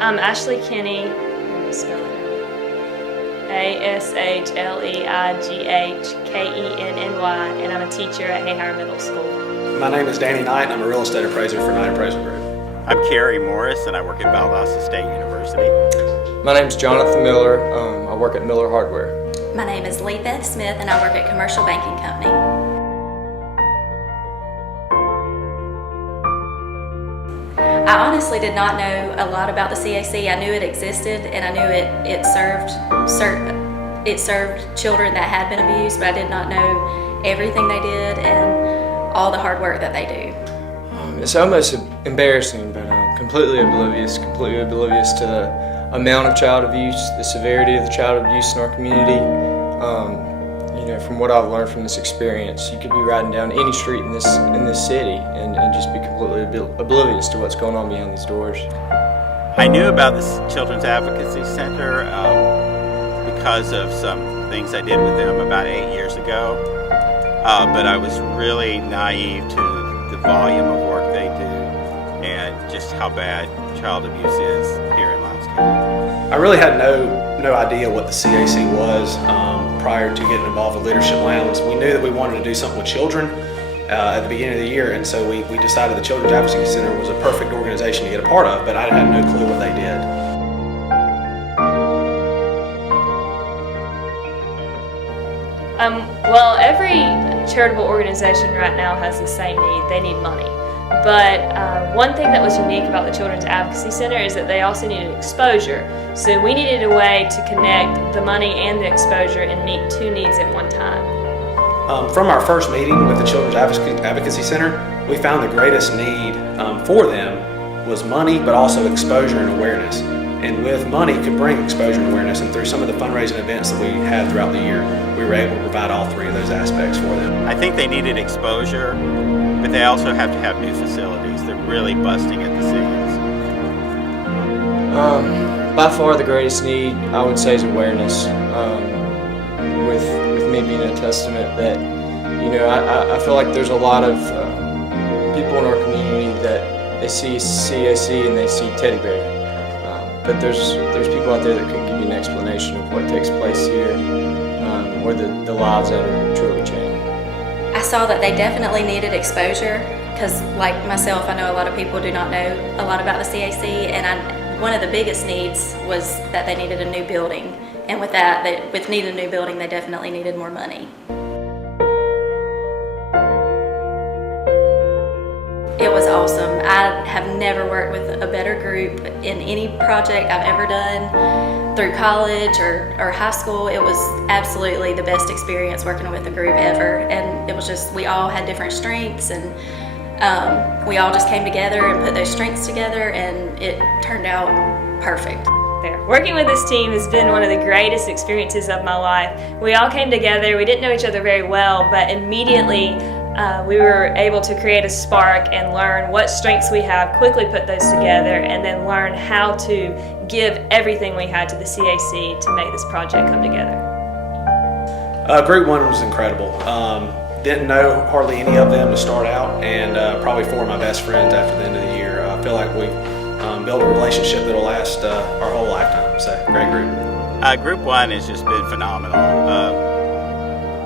I'm Ashley Kenny. Let me spell it. ASHLEIGHKENNY, and I'm a teacher at Hayhire Middle School. My name is Danny Knight, and I'm a real estate appraiser for Knight Appraisal Group. I'm Kerry Morris, and I work at Valdosta State University. My name's Jonathan Miller. I work at Miller Hardware. My name is Lee Beth Smith, and I work at Commercial Banking Company. I honestly did not know a lot about the CAC. I knew it existed, and I knew it served children that had been abused, but I did not know everything they did and all the hard work that they do. It's almost embarrassing, but I'm completely oblivious to the amount of child abuse, the severity of the child abuse in our community. From what I've learned from this experience, you could be riding down any street in this city and just be completely oblivious to what's going on behind these doors. I knew about the Children's Advocacy Center because of some things I did with them about 8 years ago, but I was really naive to the volume of work they do and just how bad child abuse is here in Lowndes County. I really had no idea what the CAC was prior to getting involved with Leadership Lowndes. We knew that we wanted to do something with children at the beginning of the year, and so we decided the Children's Advocacy Center was a perfect organization to get a part of, but I had no clue what they did. Well, every charitable organization right now has the same need. They need money. But one thing that was unique about the Children's Advocacy Center is that they also needed exposure. So we needed a way to connect the money and the exposure and meet two needs at one time. From our first meeting with the Children's Advocacy Center, we found the greatest need for them was money, but also exposure and awareness. And with money could bring exposure and awareness, and through some of the fundraising events that we had throughout the year, we were able to provide all three of those aspects for them. I think they needed exposure, but they also have to have new facilities. They're really busting at the seams. By far the greatest need, I would say, is awareness. With me being a testament that, I feel like there's a lot of people in our community that they see CAC and they see teddy bear. But there's people out there that can give you an explanation of what takes place here, or the lives that are truly changed. I saw that they definitely needed exposure because, like myself, I know a lot of people do not know a lot about the CAC, and one of the biggest needs was that they needed a new building. And with needing a new building, they definitely needed more money. It was awesome. I have never worked with a better group in any project I've ever done through college or high school. It was absolutely the best experience working with a group ever. And it was just, we all had different strengths, and we all just came together and put those strengths together, and it turned out perfect. Working with this team has been one of the greatest experiences of my life. We all came together. We didn't know each other very well, but immediately we were able to create a spark and learn what strengths we have, quickly put those together, and then learn how to give everything we had to the CAC to make this project come together. Group 1 was incredible. Didn't know hardly any of them to start out, and probably 4 of my best friends after the end of the year. I feel like we built a relationship that'll last our whole lifetime. So, great group. Group 1 has just been phenomenal.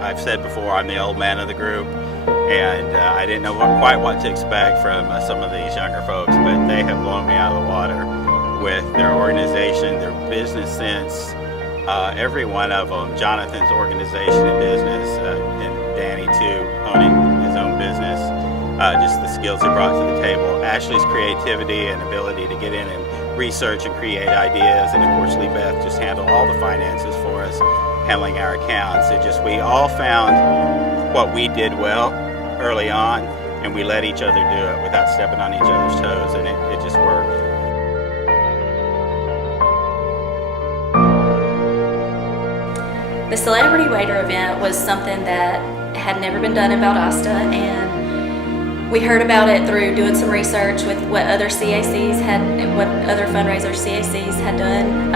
I've said before, I'm the old man of the group, and I didn't know quite what to expect from some of these younger folks, but they have blown me out of the water with their organization, their business sense, every one of them. Jonathan's organization and business, and Danny too, owning his own business, just the skills he brought to the table. Ashley's creativity and ability to get in and research and create ideas, and of course Lee Beth just handled all the finances for us, handling our accounts. We all found what we did well early on, and we let each other do it without stepping on each other's toes, and it just worked. The Celebrity Waiter event was something that had never been done in Valdosta, and we heard about it through doing some research with what other CACs what other fundraisers CACs had done,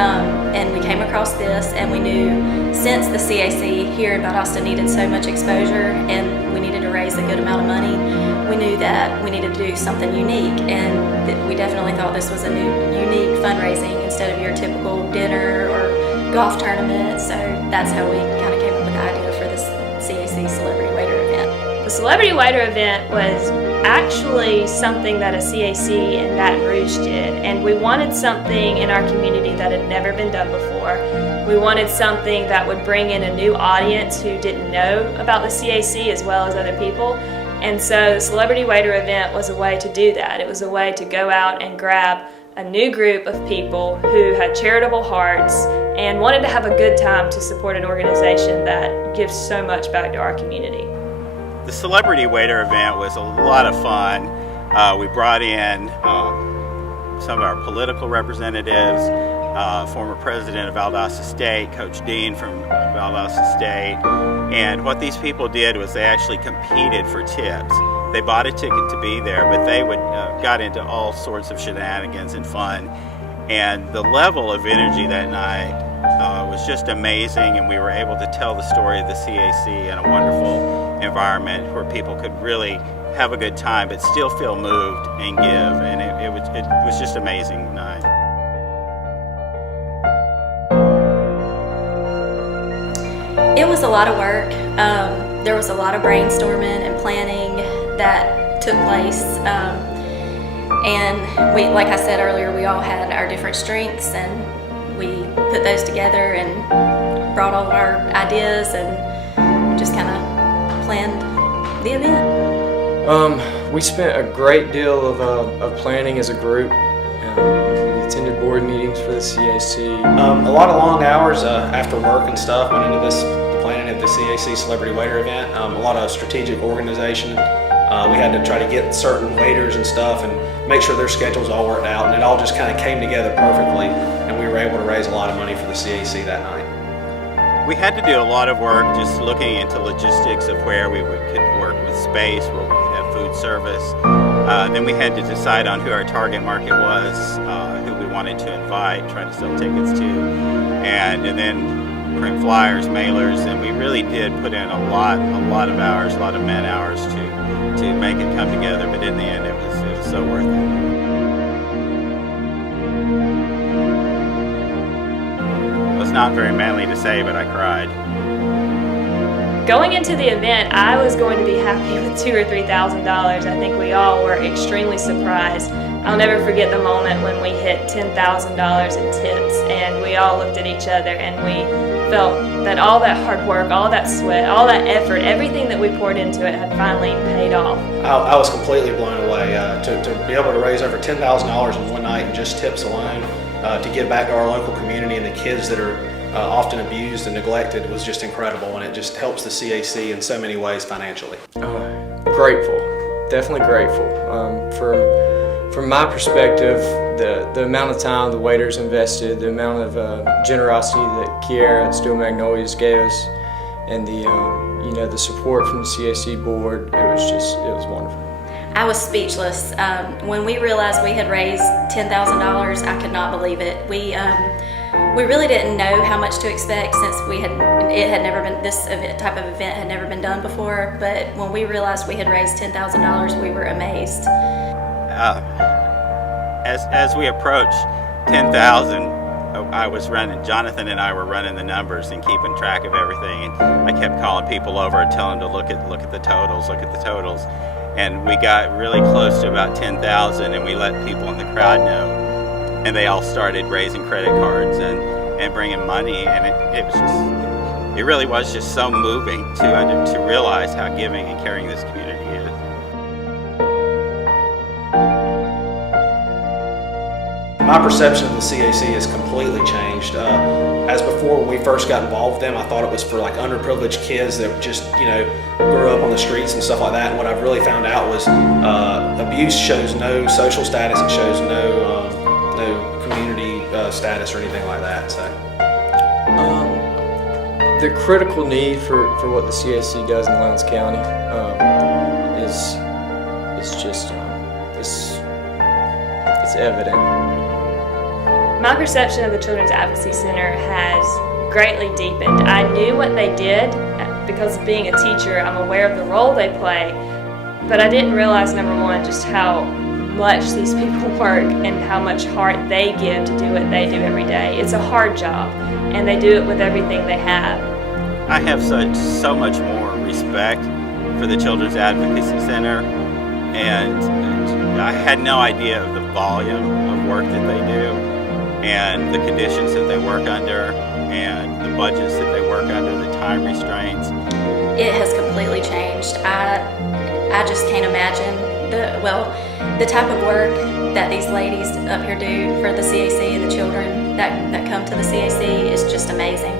and we came across this, and we knew since the CAC here in Valdosta needed so much exposure and we needed to raise a good amount of money, we knew that we needed to do something unique, and we definitely thought this was a unique fundraising instead of your typical dinner or golf tournament. So that's how we kind of came up with the idea for this CAC Celebrity Waiter event. The Celebrity Waiter event was actually something that a CAC in Baton Rouge did, and we wanted something in our community that had never been done before. We wanted something that would bring in a new audience who didn't know about the CAC as well as other people. And so the Celebrity Waiter event was a way to do that. It was a way to go out and grab a new group of people who had charitable hearts and wanted to have a good time to support an organization that gives so much back to our community. The Celebrity Waiter event was a lot of fun. We brought in some of our political representatives, former president of Valdosta State, Coach Dean from Valdosta State, and what these people did was they actually competed for tips. They bought a ticket to be there, but they got into all sorts of shenanigans and fun, and the level of energy that night was just amazing, and we were able to tell the story of the CAC in a wonderful environment where people could really have a good time but still feel moved and give, and it was just amazing night. It was a lot of work. There was a lot of brainstorming and planning that took place. And we, like I said earlier, we all had our different strengths, and we put those together and brought all of our ideas and just kind of planned the event. We spent a great deal of planning as a group. We attended board meetings for the CAC. A lot of long hours after work and stuff went into the planning of the CAC Celebrity Waiter event. A lot of strategic organization. We had to try to get certain waiters and stuff and make sure their schedules all worked out, and it all just kind of came together perfectly, and we were able to raise a lot of money for the CAC that night. We had to do a lot of work just looking into logistics of where we could work with space, where we could have food service. Then we had to decide on who our target market was, who we wanted to invite, try to sell tickets to, and then print flyers, mailers, and we really did put in a lot of hours, a lot of man hours to make it come together. But in the end, it was so worth it. It was not very manly to say, but I cried. Going into the event, I was going to be happy with $2,000 or $3,000. I think we all were extremely surprised. I'll never forget the moment when we hit $10,000 in tips, and we all looked at each other and we felt that all that hard work, all that sweat, all that effort, everything that we poured into it had finally paid off. I was completely blown away to be able to raise over $10,000 in one night in just tips alone, to give back to our local community and the kids that are often abused and neglected was just incredible, and it just helps the CAC in so many ways financially. Grateful, definitely grateful. From my perspective, the amount of time the waiters invested, the amount of generosity that Kiara at Steel Magnolias gave us, and the support from the CAC board, it was wonderful. I was speechless. When we realized we had raised $10,000, I could not believe it. We really didn't know how much to expect since this type of event had never been done before, but when we realized we had raised $10,000, we were amazed. As we approached 10,000, Jonathan and I were running the numbers and keeping track of everything, and I kept calling people over and telling them to look at the totals, and we got really close to about 10,000, and we let people in the crowd know, and they all started raising credit cards and bringing money, and it really was just so moving to realize how giving and caring this community is. My perception of the CAC has completely changed. As before, when we first got involved with them, I thought it was for like underprivileged kids that just, grew up on the streets and stuff like that. And what I've really found out was abuse shows no social status. It shows no community status or anything like that. So, the critical need for what the CAC does in Lowndes County is just it's evident. My perception of the Children's Advocacy Center has greatly deepened. I knew what they did because of being a teacher. I'm aware of the role they play, But I didn't realize, number one, just how much these people work and how much heart they give to do what they do every day. It's a hard job, and they do it with everything they have. I have so much more respect for the Children's Advocacy Center, and I had no idea of the volume of work that they do and the conditions that they work under and the budgets that they work under, the time restraints. It has completely changed. I just can't imagine the type of work that these ladies up here do for the CAC and the children that come to the CAC is just amazing.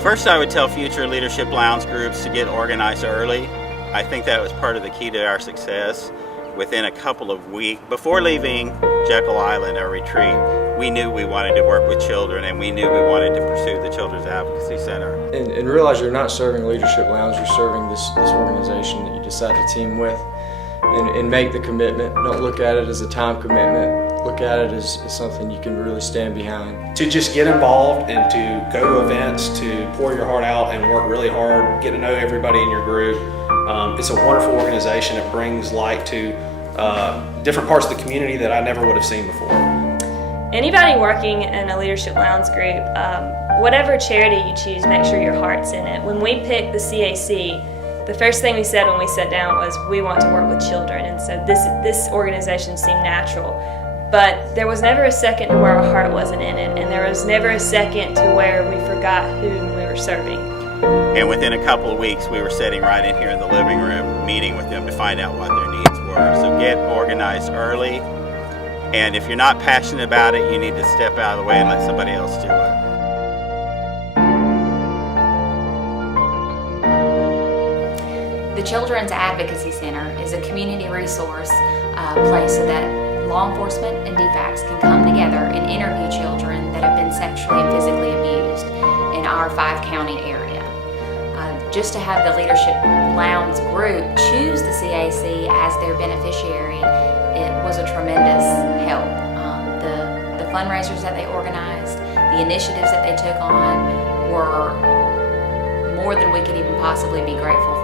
First, I would tell future Leadership Lowndes groups to get organized early. I think that was part of the key to our success. Within a couple of weeks, before leaving Jekyll Island, our retreat, we knew we wanted to work with children, and we knew we wanted to pursue the Children's Advocacy Center. And realize you're not serving Leadership Lowndes, you're serving this organization that you decide to team with, and make the commitment. Don't look at it as a time commitment. Look at it as something you can really stand behind. To just get involved and to go to events, to pour your heart out and work really hard, get to know everybody in your group. It's a wonderful organization. It brings light to different parts of the community that I never would have seen before. Anybody working in a Leadership Lowndes group, whatever charity you choose, make sure your heart's in it. When we picked the CAC, the first thing we said when we sat down was we want to work with children, and so this organization seemed natural. But there was never a second to where our heart wasn't in it, and there was never a second to where we forgot whom we were serving. And within a couple of weeks, we were sitting right in here in the living room, meeting with them to find out what their needs were. So get organized early, and if you're not passionate about it, you need to step out of the way and let somebody else do it. The Children's Advocacy Center is a community resource place so that law enforcement and DFACs can come together and interview children that have been sexually and physically abused in our 5-county area. Just to have the Leadership Lowndes group choose the CAC as their beneficiary, it was a tremendous help. The fundraisers that they organized, the initiatives that they took on were more than we could even possibly be grateful for.